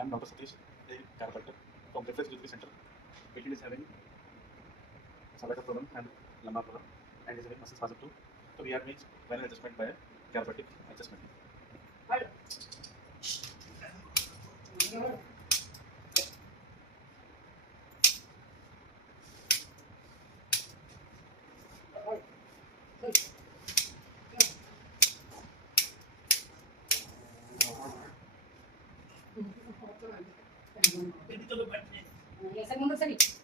I am Dr. Satish, a chiropractor from Reflex Physiotherapy Center. Patient is having sciatica problem and lumbar problem and is having muscle spasm too. So we are doing spinal adjustment by a chiropractic adjustment. Ya, segundo salito.